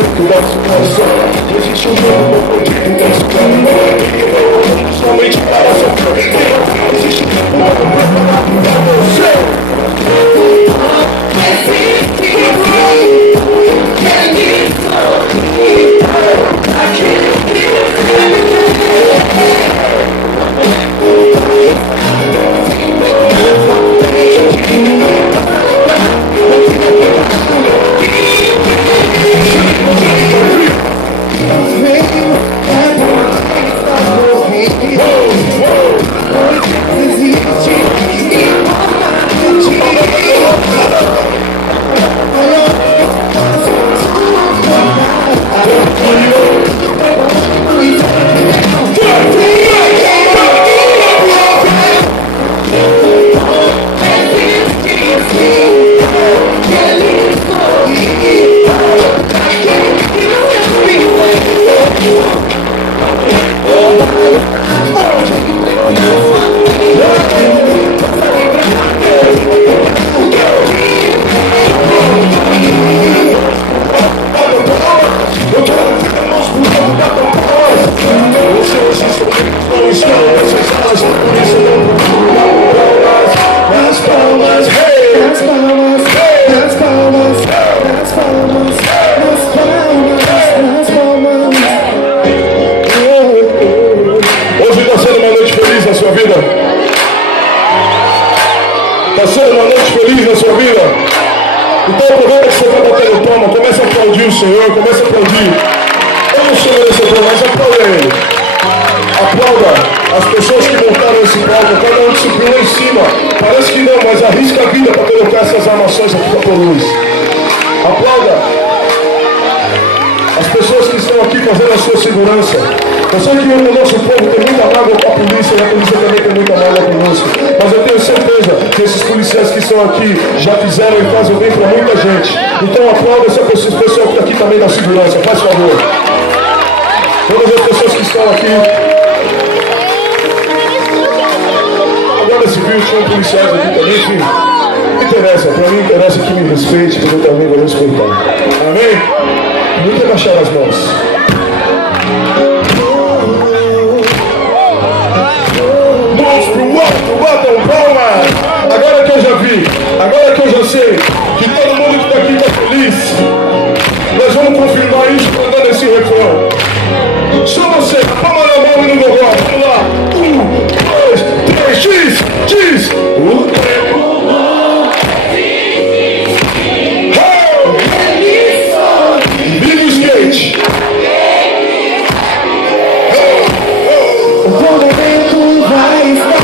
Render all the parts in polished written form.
momento da situação. Existe um mundo confundido da escravidão. Somente para sobreviver. Existe um mundo preparado para você. Está sendo uma noite feliz na sua vida? Então aproveita que você está batendo palma, começa a aplaudir o Senhor, começa a aplaudir. Eu não sou merecedor, mas aplauda Ele. Aplauda as pessoas que montaram esse palco, cada um que subiu lá em cima. Parece que não, mas arrisca a vida para colocar essas armações aqui para a luz. Aplauda as pessoas que estão aqui fazendo a sua segurança. Eu sei que o nosso povo tem muita mágoa com a polícia e a polícia também tem muita mágoa conosco. Mas eu tenho certeza que esses policiais que estão aqui já fizeram e fazem bem para muita gente. Então aplauda essa pessoa que está aqui também na segurança, faz favor. Todas as pessoas que estão aqui. Agora civil tinha policiais aqui também, enfim. Não interessa, para mim interessa que me respeite, porque eu também vou respeitar. Amém? Nunca baixar as mãos. Batam palma! Agora que eu já vi, agora que eu já sei que todo mundo que está aqui está feliz, nós vamos confirmar isso cantando esse refrão. Só você, palma na mão e no gogó. Vamos lá! 1, 2, 3, diz! O tempo bom viva o skate! O momento vai estar.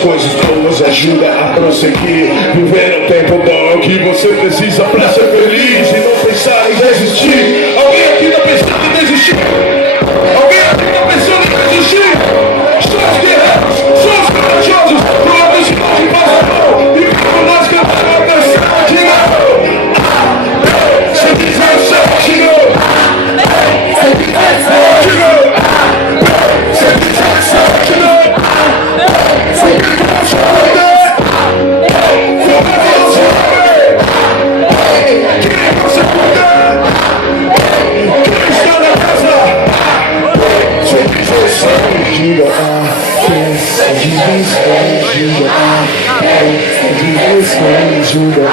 Coisas boas ajuda a prosseguir. Viver um tempo bom é o que você precisa pra ser feliz e não pensar em desistir. Alguém aqui tá pensando em desistir? Alguém aqui tá pensando em desistir? Só os guerreiros, só os corajosos, pro lado de nós de paz e como nós cantamos a canção de novo. Se quiser o céu, de novo. Se quiser o céu, de novo. Se quiser o céu, de novo. Ajuda